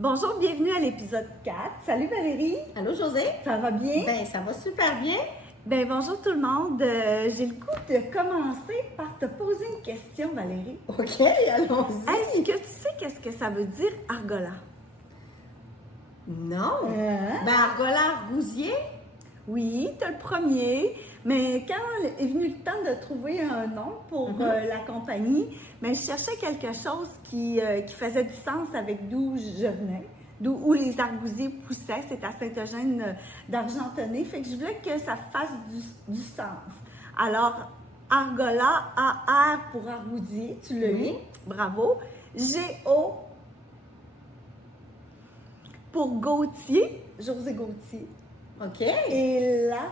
Bonjour, bienvenue à l'épisode 4. Salut Valérie. Allô José? Ça va bien? Ben ça va super bien. Bonjour tout le monde. J'ai le goût de commencer par te poser une question, Valérie. OK, allons-y. Est-ce que tu sais qu'est-ce que ça veut dire argola? Non. Ben argola argousier? Oui, tu as le premier, mais quand est venu le temps de trouver un nom pour la compagnie, je cherchais quelque chose qui faisait du sens avec d'où je venais, où les argousiers poussaient. C'est à Saint-Eugène d'Argentonnay, fait que je voulais que ça fasse du sens. Alors, argola, A-R pour argousier, tu l'as eu, bravo. G-O pour Gauthier, José Gauthier. OK. Et là,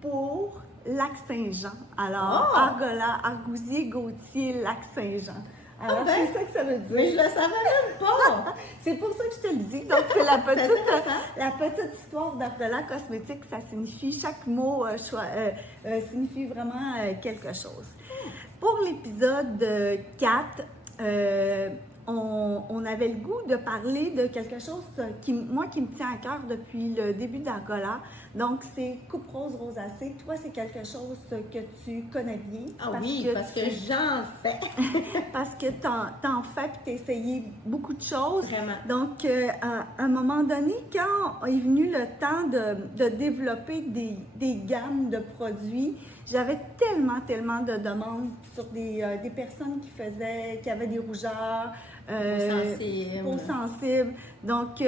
pour Lac-Saint-Jean. Alors, Argola, Argousier, Gauthier, Lac-Saint-Jean. Alors, c'est ça que ça veut dire. Mais je le savais même pas. C'est pour ça que je te le dis. Donc, c'est la petite histoire d'Argola cosmétique. Ça signifie, chaque mot signifie vraiment quelque chose. Pour l'épisode 4, on avait le goût de parler de quelque chose qui me tient à cœur depuis le début d'Argola. Donc, c'est coupe rose rosacée. Toi, c'est quelque chose que tu connais bien. Ah oui, parce que j'en fais. Parce que t'en fais et t'as essayé beaucoup de choses. Vraiment. Donc, à un moment donné, quand est venu le temps de développer des gammes de produits, j'avais tellement de demandes sur des personnes qui avaient des rougeurs, peau sensible. Donc,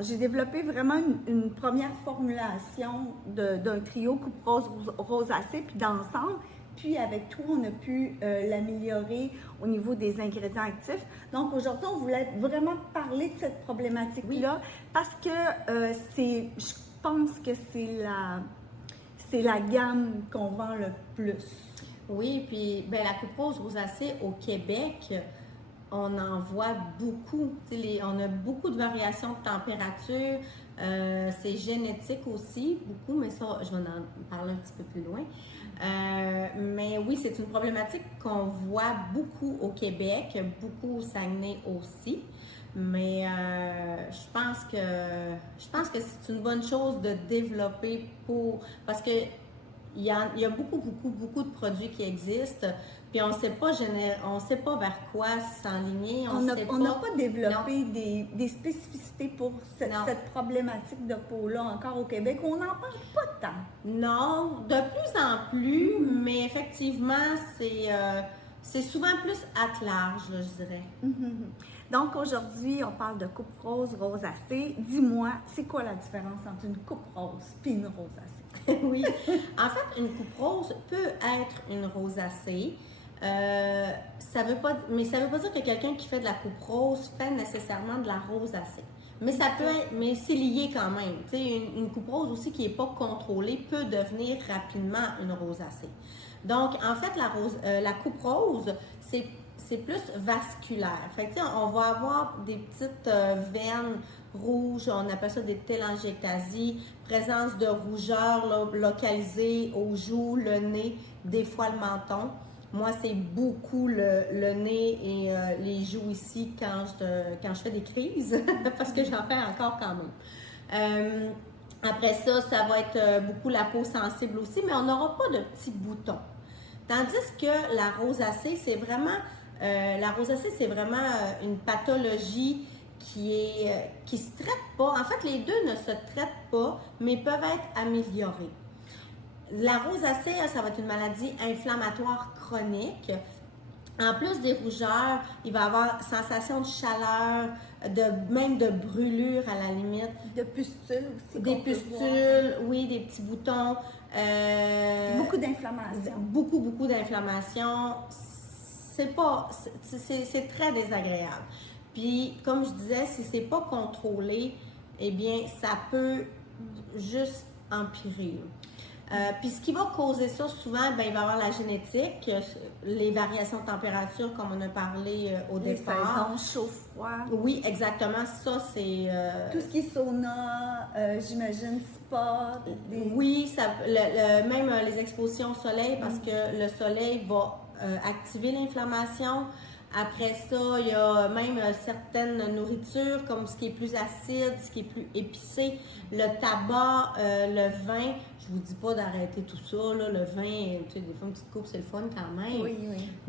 j'ai développé vraiment une première formulation d'un trio coupe rose rosacée, puis d'ensemble. Puis avec toi, on a pu l'améliorer au niveau des ingrédients actifs. Donc aujourd'hui, on voulait vraiment parler de cette problématique-là parce que je pense que c'est la gamme qu'on vend le plus. Oui, puis la coupe rose rosacée au Québec, on en voit beaucoup. On a beaucoup de variations de température. C'est génétique aussi, beaucoup, mais ça, je vais en parler un petit peu plus loin. Mais oui, c'est une problématique qu'on voit beaucoup au Québec, beaucoup au Saguenay aussi. Mais je pense que c'est une bonne chose de développer parce que il y a beaucoup de produits qui existent, puis on sait pas vers quoi s'enligner. On n'a pas développé des spécificités pour cette problématique de peau-là encore au Québec. On n'en parle pas tant. Non, de plus en plus, mais effectivement, c'est souvent plus à large, je dirais. Donc aujourd'hui, on parle de coupe rose rosacée. Dis-moi, c'est quoi la différence entre une coupe rose et une rosacée? Oui. En fait, une coupe rose peut être une rosacée. Ça veut pas dire que quelqu'un qui fait de la coupe rose fait nécessairement de la rosacée. Mais ça peut être, mais c'est lié quand même. Tu sais, une coupe rose aussi qui n'est pas contrôlée peut devenir rapidement une rosacée. Donc, en fait, la coupe rose, c'est plus vasculaire. Fait que, on va avoir des petites veines rouges, on appelle ça des télangiectasies, présence de rougeur localisée aux joues, le nez, des fois le menton. Moi, c'est beaucoup le nez et les joues ici quand je fais des crises, parce que j'en fais encore quand même. Après ça, ça va être beaucoup la peau sensible aussi, mais on n'aura pas de petits boutons. Tandis que la rosacée, c'est vraiment une pathologie qui se traite pas. En fait, les deux ne se traitent pas, mais peuvent être améliorés. La rosacée, ça va être une maladie inflammatoire chronique. En plus des rougeurs, il va y avoir sensation de chaleur, même de brûlure à la limite. De pustules aussi. Des pustules, oui, des petits boutons. Beaucoup d'inflammation. Beaucoup d'inflammation. C'est très désagréable. Puis, comme je disais, si c'est pas contrôlé, eh bien, ça peut juste empirer. Puis ce qui va causer ça, souvent, il va y avoir la génétique, les variations de température, comme on a parlé au départ. Les saisons chaud-froid. Oui, exactement. Ça, c'est... Tout ce qui est sauna, j'imagine, spa. Oui, même les expositions au soleil, parce que le soleil va activer l'inflammation. Après ça, il y a même certaines nourritures, comme ce qui est plus acide, ce qui est plus épicé, le tabac, le vin. Je vous dis pas d'arrêter tout ça, là. Le vin, tu sais, des fois, une petite coupe, c'est le fun quand même. Oui,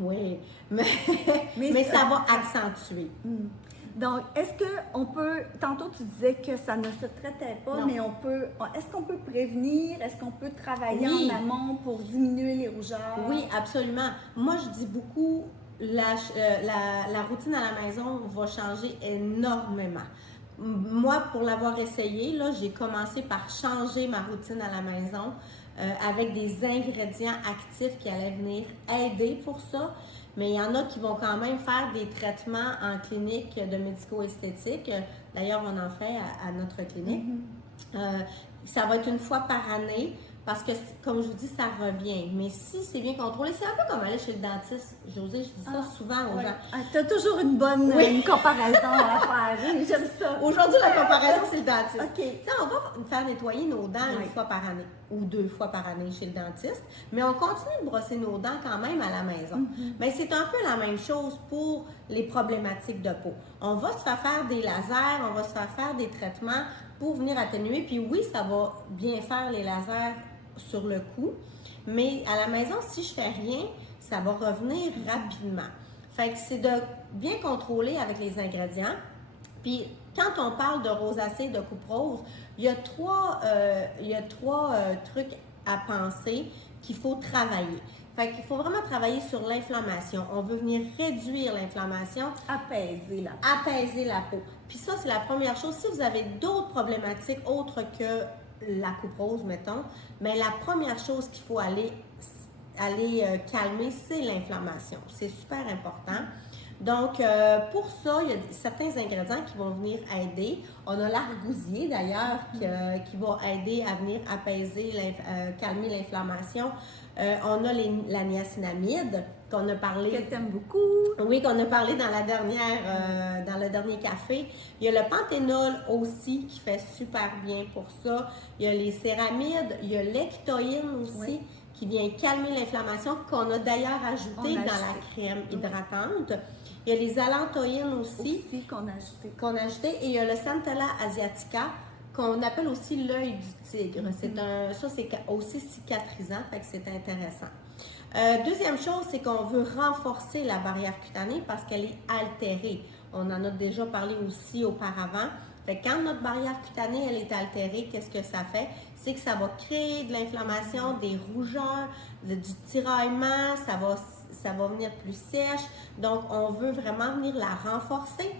oui. Oui, mais ça va accentuer. Donc, est-ce qu'on peut, tantôt tu disais que ça ne se traitait pas, Non. mais est-ce qu'on peut prévenir, est-ce qu'on peut travailler Oui. en amont pour diminuer les rougeurs? Oui, absolument. Moi, je dis beaucoup, la routine à la maison va changer énormément. Moi, pour l'avoir essayé, là, j'ai commencé par changer ma routine à la maison avec des ingrédients actifs qui allaient venir aider pour ça. Mais il y en a qui vont quand même faire des traitements en clinique de médico-esthétique. D'ailleurs, on en fait à notre clinique. Ça va être une fois par année parce que, comme je vous dis, ça revient. Mais si c'est bien contrôlé, c'est un peu comme aller chez le dentiste. Josée, je dis ça souvent aux gens. Tu as toujours une bonne une comparaison à faire. Oui, j'aime ça. Aujourd'hui, la comparaison, c'est le dentiste. OK. Tu sais, on va faire nettoyer nos dents une fois par année ou 2 fois par année chez le dentiste, mais on continue de brosser nos dents quand même à la maison. Mais c'est un peu la même chose pour les problématiques de peau. On va se faire des lasers, on va se faire des traitements pour venir atténuer. Puis oui, ça va bien faire les lasers sur le coup, mais à la maison, si je fais rien, ça va revenir rapidement. Fait que c'est de bien contrôler avec les ingrédients. Puis quand on parle de rosacée, de coupe rose, il y a trois trucs à penser qu'il faut travailler. Fait qu'il faut vraiment travailler sur l'inflammation. On veut venir réduire l'inflammation. Apaiser la peau. Puis ça, c'est la première chose. Si vous avez d'autres problématiques autres que la coupe rose, mettons, mais la première chose qu'il faut aller calmer, c'est l'inflammation. C'est super important. Donc, pour ça, il y a certains ingrédients qui vont venir aider. On a l'argousier, d'ailleurs, qui va aider à venir apaiser, calmer l'inflammation. On a la niacinamide, qu'on a parlé... Que t'aimes beaucoup. Oui, qu'on a parlé dans dans le dernier café. Il y a le panthénol aussi, qui fait super bien pour ça. Il y a les céramides, il y a l'ectoïne aussi, qui vient calmer l'inflammation, qu'on a d'ailleurs ajouté dans la crème hydratante. Il y a les allantoïnes aussi qu'on a ajouté. Et il y a le Centella asiatica, qu'on appelle aussi l'œil du tigre. Ça, c'est aussi cicatrisant, fait que c'est intéressant. Deuxième chose, c'est qu'on veut renforcer la barrière cutanée parce qu'elle est altérée. On en a déjà parlé aussi auparavant. Fait que quand notre barrière cutanée elle est altérée, qu'est-ce que ça fait? C'est que ça va créer de l'inflammation, des rougeurs, du tiraillement, ça va venir plus sèche. Donc, on veut vraiment venir la renforcer.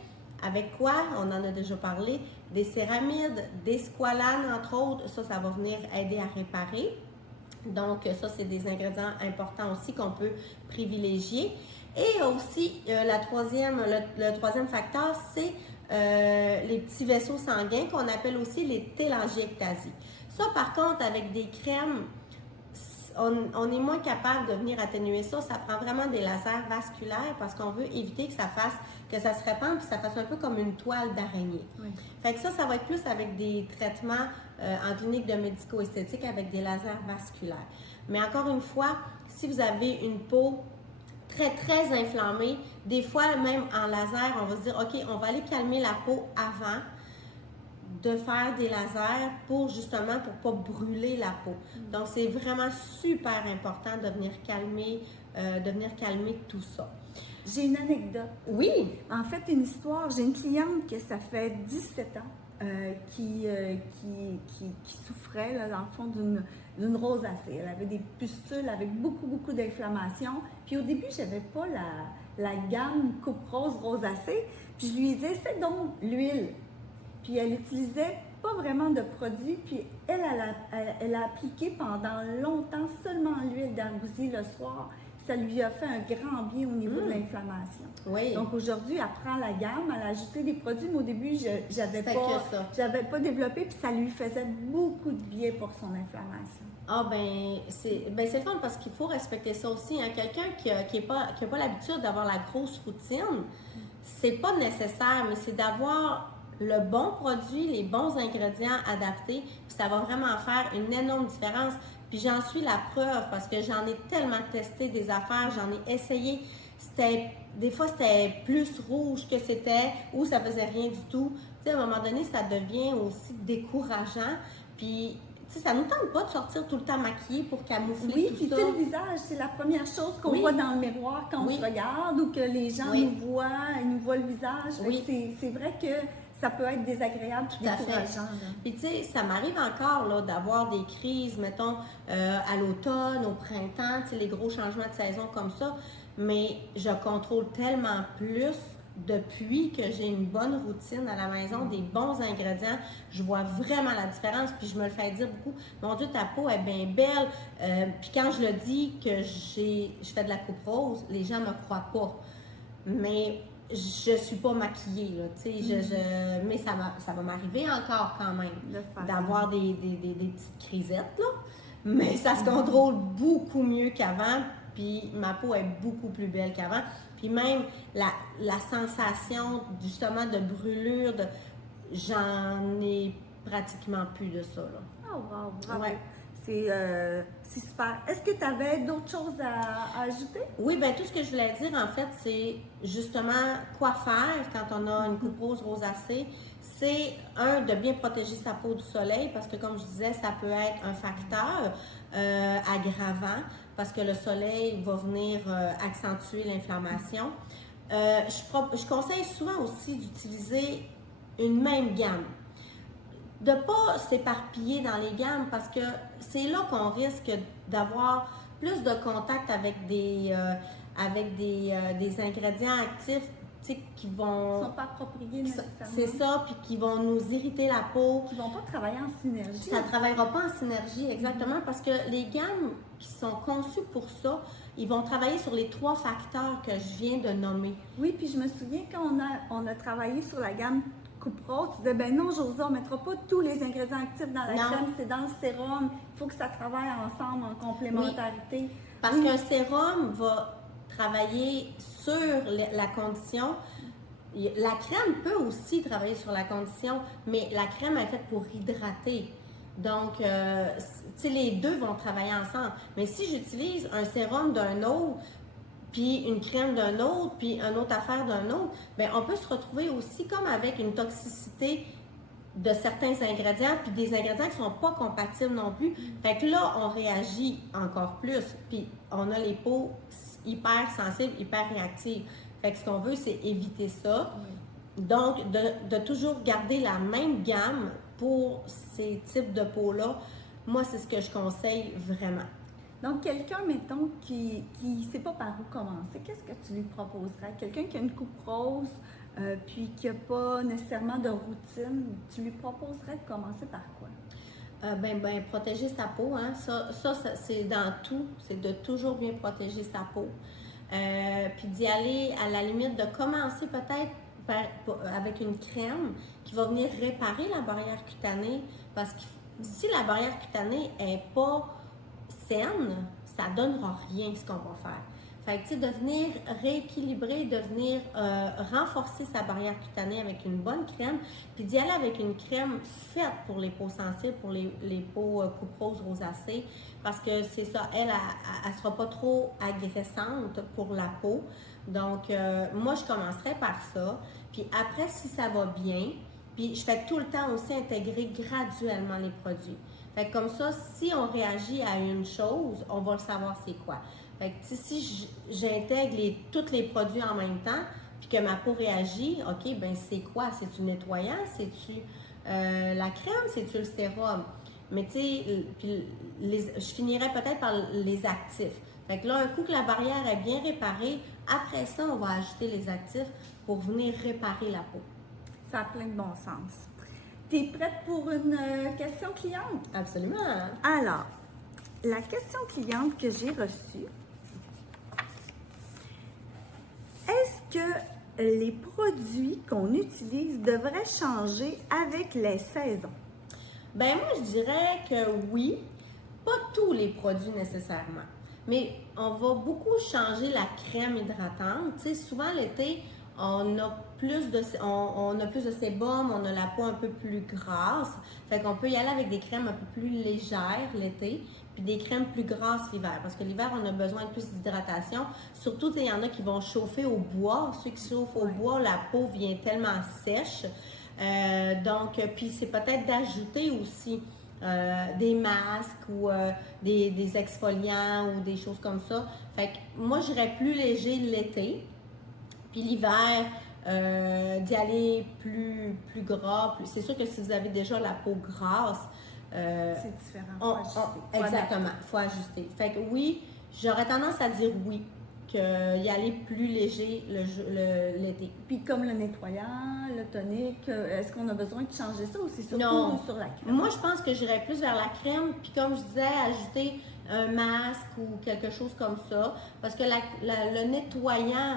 Avec quoi? On en a déjà parlé. Des céramides, des squalanes, entre autres. Ça va venir aider à réparer. Donc, ça, c'est des ingrédients importants aussi qu'on peut privilégier. Et aussi, le troisième facteur, c'est les petits vaisseaux sanguins qu'on appelle aussi les télangiectasies. Ça, par contre, avec des crèmes, on est moins capable de venir atténuer ça. Ça prend vraiment des lasers vasculaires parce qu'on veut éviter que ça se répande puis ça fasse un peu comme une toile d'araignée. Oui. Fait que ça va être plus avec des traitements en clinique de médico-esthétique avec des lasers vasculaires. Mais encore une fois, si vous avez une peau très, très inflammée, des fois même en laser, on va se dire, OK, on va aller calmer la peau avant de faire des lasers pour pas brûler la peau. Donc, c'est vraiment super important de venir calmer tout ça. J'ai une anecdote. Oui! En fait, une histoire. J'ai une cliente que ça fait 17 ans qui souffrait, là, dans le fond, d'une rosacée. Elle avait des pustules avec beaucoup, beaucoup d'inflammation. Puis au début, je n'avais pas la gamme coupe rose rosacée. Puis je lui disais, c'est donc l'huile. Puis elle utilisait pas vraiment de produits. Puis elle a appliqué pendant longtemps seulement l'huile d'argousier le soir. Ça lui a fait un grand bien au niveau de l'inflammation. Oui. Donc aujourd'hui, elle prend la gamme, elle a ajouté des produits, mais au début, j'avais pas développé, puis ça lui faisait beaucoup de bien pour son inflammation. Ah c'est le fun parce qu'il faut respecter ça aussi. Hein. Quelqu'un qui a pas l'habitude d'avoir la grosse routine, c'est pas nécessaire, mais c'est d'avoir le bon produit, les bons ingrédients adaptés, puis ça va vraiment faire une énorme différence. Puis j'en suis la preuve parce que j'en ai tellement testé des affaires, j'en ai essayé. des fois, c'était plus rouge que c'était ou ça faisait rien du tout. Tu sais, à un moment donné, ça devient aussi décourageant. Puis, tu sais, ça nous tente pas de sortir tout le temps maquillée pour camoufler Oui, tout puis tu ça. sais, le visage, c'est la première chose qu'on Oui. voit dans le miroir quand Oui. on se regarde ou que les gens Oui. ils nous voient le visage. Fait Oui. que c'est vrai que ça peut être désagréable, Tout à fait. décourageant. Là. Puis tu sais, ça m'arrive encore là, d'avoir des crises, mettons, à l'automne, au printemps, tu sais, les gros changements de saison comme ça, mais je contrôle tellement plus depuis que j'ai une bonne routine à la maison, des bons ingrédients, je vois vraiment la différence, puis je me le fais dire beaucoup, mon Dieu, ta peau est bien belle, puis quand je le dis que je fais de la coupe rose, les gens ne me croient pas, mais je suis pas maquillée, là, tu sais, mais ça va m'arriver encore quand même d'avoir des petites crisettes, là, mais ça se contrôle beaucoup mieux qu'avant, puis ma peau est beaucoup plus belle qu'avant, puis même la sensation justement de brûlure, j'en ai pratiquement plus de ça, là. Oh wow, bravo. Ouais. C'est super. Est-ce que tu avais d'autres choses à ajouter? Oui, bien, tout ce que je voulais dire, en fait, c'est justement quoi faire quand on a une coupe rose rosacée. C'est, de bien protéger sa peau du soleil, parce que, comme je disais, ça peut être un facteur aggravant, parce que le soleil va venir accentuer l'inflammation. Je conseille souvent aussi d'utiliser une même gamme. De ne pas s'éparpiller dans les gammes parce que c'est là qu'on risque d'avoir plus de contact avec des ingrédients actifs qui vont... Ils ne sont pas appropriés nécessairement. C'est ça, puis qui vont nous irriter la peau. Qui ne vont pas travailler en synergie. Ça ne travaillera pas en synergie, exactement, parce que les gammes qui sont conçues pour ça, ils vont travailler sur les 3 facteurs que je viens de nommer. Oui, puis je me souviens quand on a travaillé sur la gamme coupe rose, tu disais, ben non, Josée, on ne mettra pas tous les ingrédients actifs dans la crème, c'est dans le sérum. Il faut que ça travaille ensemble en complémentarité. Oui, parce qu'un sérum va travailler sur la condition. La crème peut aussi travailler sur la condition, mais la crème est faite pour hydrater. Donc, tu sais, les deux vont travailler ensemble. Mais si j'utilise un sérum d'un autre, puis une crème d'un autre, puis une autre affaire d'un autre, bien, on peut se retrouver aussi comme avec une toxicité de certains ingrédients, puis des ingrédients qui ne sont pas compatibles non plus. Fait que là, on réagit encore plus, puis on a les peaux hyper sensibles, hyper réactives. Fait que ce qu'on veut, c'est éviter ça. Donc, de toujours garder la même gamme pour ces types de peaux-là, moi, c'est ce que je conseille vraiment. Donc, quelqu'un, mettons, qui ne sait pas par où commencer, qu'est-ce que tu lui proposerais? Quelqu'un qui a une coupe rose, puis qui n'a pas nécessairement de routine, tu lui proposerais de commencer par quoi? Protéger sa peau, hein? Ça c'est dans tout, c'est de toujours bien protéger sa peau. Puis d'y aller, à la limite, de commencer peut-être avec une crème qui va venir réparer la barrière cutanée, parce que si la barrière cutanée n'est pas saine, ça ne donnera rien ce qu'on va faire. Fait que, tu sais, de venir rééquilibrer, de venir renforcer sa barrière cutanée avec une bonne crème, puis d'y aller avec une crème faite pour les peaux sensibles, pour les peaux coupe rose rosacée, parce que c'est ça, elle ne sera pas trop agressante pour la peau. Donc, moi, je commencerai par ça. Puis après, si ça va bien, puis je fais tout le temps aussi intégrer graduellement les produits. Fait que comme ça, si on réagit à une chose, on va le savoir c'est quoi. Fait que si j'intègre tous les produits en même temps, puis que ma peau réagit, OK, ben c'est quoi? C'est-tu nettoyant? C'est-tu la crème? C'est-tu le sérum? Mais tu sais, je finirais peut-être par les actifs. Fait que là, un coup que la barrière est bien réparée, après ça, on va ajouter les actifs pour venir réparer la peau. Ça a plein de bon sens. Tu es prête pour une question cliente? Absolument. Alors, la question cliente que j'ai reçue, est-ce que les produits qu'on utilise devraient changer avec les saisons? Ben moi, je dirais que oui, pas tous les produits nécessairement, mais on va beaucoup changer la crème hydratante. Tu sais, souvent l'été, on n'a on a plus de sébum, on a la peau un peu plus grasse. Fait qu'on peut y aller avec des crèmes un peu plus légères l'été, puis des crèmes plus grasses l'hiver. Parce que l'hiver, on a besoin de plus d'hydratation. Surtout, il y en a qui vont chauffer au bois. Ceux qui chauffent au bois, la peau vient tellement sèche. Donc, puis c'est peut-être d'ajouter aussi des masques ou des exfoliants ou des choses comme ça. Fait que moi, j'irais plus léger l'été. Puis l'hiver, d'y aller plus gras. C'est sûr que si vous avez déjà la peau grasse, c'est différent. Exactement, il faut ajuster. Fait que oui, j'aurais tendance à dire oui, qu'y aller plus léger l'été. Puis comme le nettoyant, le tonique, est-ce qu'on a besoin de changer ça ou c'est surtout Non. sur la crème? Moi, je pense que j'irais plus vers la crème, puis comme je disais, ajouter un masque ou quelque chose comme ça. Parce que le nettoyant,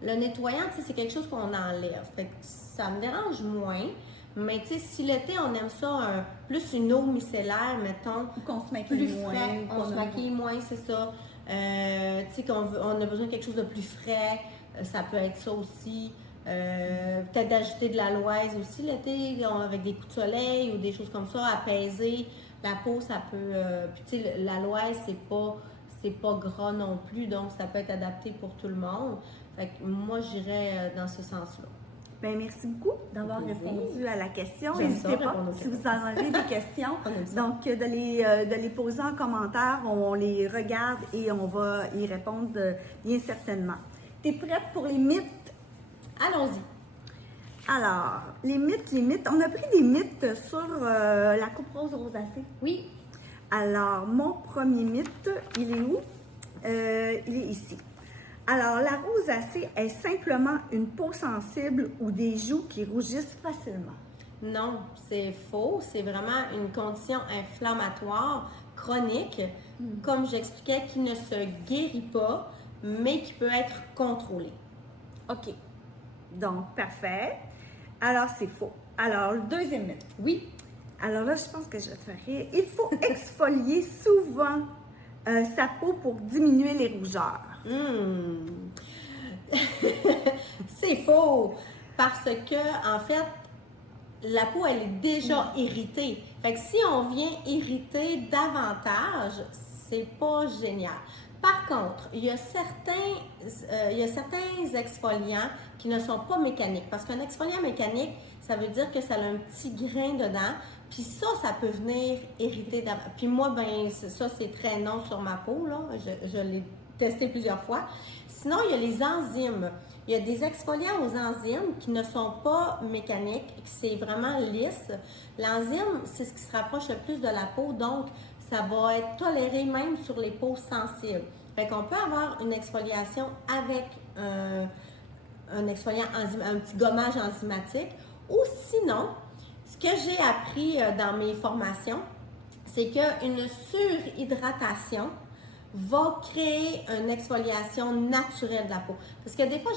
tu sais, c'est quelque chose qu'on enlève. Fait que ça me dérange moins. Mais tu sais, si l'été, on aime ça, plus une eau micellaire, mettons. Ou qu'on se maquille plus moins. Frais, on se maquille moins, c'est ça. Tu sais, on a besoin de quelque chose de plus frais. Ça peut être ça aussi. Peut-être d'ajouter de l'aloès aussi l'été, avec des coups de soleil ou des choses comme ça, apaiser. La peau, ça peut... puis tu sais, l'aloès, c'est pas gras non plus, donc ça peut être adapté pour tout le monde. Fait que moi, j'irais dans ce sens-là. Bien, merci beaucoup d'avoir répondu à la question. J'aime N'hésitez ça, pas, répondre aux si vous en avez des questions, donc de les poser en commentaire, on les regarde et on va y répondre bien certainement. Tu es prête pour les mythes? Allons-y. Alors, les mythes, on a pris des mythes sur la coupe rose rosacée. Oui. Alors, mon premier mythe, il est où? Il est ici. Alors, la rosacée est simplement une peau sensible ou des joues qui rougissent facilement. Non, c'est faux. C'est vraiment une condition inflammatoire chronique, comme j'expliquais, qui ne se guérit pas, mais qui peut être contrôlée. OK. Donc, parfait. Alors, c'est faux. Alors, le deuxième mythe. Oui. Alors là, je pense que je vais te faire rire. Il faut exfolier souvent sa peau pour diminuer les rougeurs. C'est faux! Parce que, en fait, la peau, elle est déjà irritée. Fait que si on vient irriter davantage, c'est pas génial. Par contre, il y a certains exfoliants qui ne sont pas mécaniques. Parce qu'un exfoliant mécanique, ça veut dire que ça a un petit grain dedans. Puis ça peut venir irriter davantage. Puis moi, ben ça, c'est très non sur ma peau, là. Je l'ai testé plusieurs fois. Sinon, il y a les enzymes. Il y a des exfoliants aux enzymes qui ne sont pas mécaniques, c'est vraiment lisse. L'enzyme, c'est ce qui se rapproche le plus de la peau, donc ça va être toléré même sur les peaux sensibles. Fait qu'on peut avoir une exfoliation avec un exfoliant un petit gommage enzymatique. Ou sinon, ce que j'ai appris dans mes formations, c'est qu'une surhydratation va créer une exfoliation naturelle de la peau. Parce que des fois,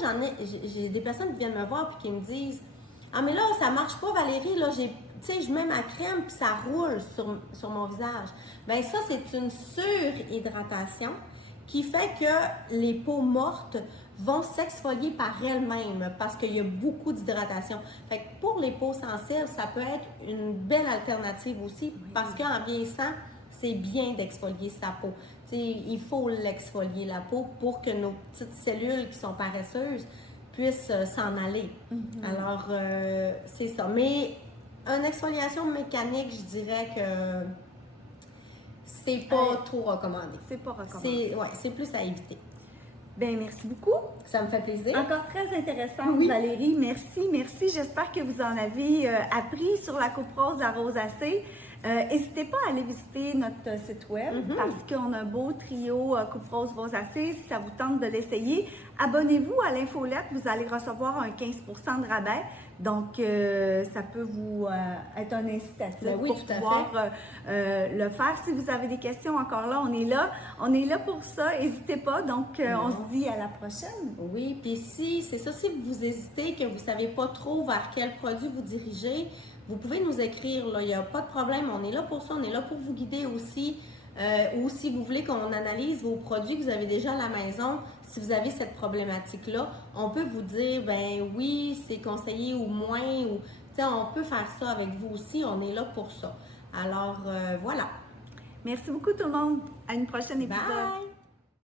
j'ai des personnes qui viennent me voir et qui me disent « Ah, mais là, ça marche pas, Valérie, là, je mets ma crème puis ça roule sur mon visage. » Bien, ça, c'est une surhydratation qui fait que les peaux mortes vont s'exfolier par elles-mêmes parce qu'il y a beaucoup d'hydratation. Fait que pour les peaux sensibles, ça peut être une belle alternative aussi parce qu'en vieillissant, c'est bien d'exfolier sa peau. T'sais, il faut l'exfolier la peau pour que nos petites cellules qui sont paresseuses puissent s'en aller. Alors, c'est ça. Mais une exfoliation mécanique, je dirais que c'est pas trop recommandé. C'est pas recommandé. C'est plus à éviter. Bien, merci beaucoup. Ça me fait plaisir. Encore très intéressant, Valérie. Merci. J'espère que vous en avez appris sur la coupe rose, la rosacée. N'hésitez pas à aller visiter notre site web parce qu'on a un beau trio coupe rose rosacée. Si ça vous tente de l'essayer, abonnez-vous à l'infolette. Vous allez recevoir un 15% de rabais. Donc, ça peut vous être un incitatif pour pouvoir le faire. Si vous avez des questions, encore là, on est là. On est là pour ça. N'hésitez pas. Donc, on se dit à la prochaine. Oui, puis si vous hésitez, que vous ne savez pas trop vers quel produit vous dirigez, vous pouvez nous écrire, là, il n'y a pas de problème, on est là pour ça, on est là pour vous guider aussi. Ou si vous voulez qu'on analyse vos produits que vous avez déjà à la maison, si vous avez cette problématique-là, on peut vous dire, ben oui, c'est conseillé ou moins, ou on peut faire ça avec vous aussi, on est là pour ça. Alors, voilà. Merci beaucoup tout le monde. À une prochaine épisode. Bye!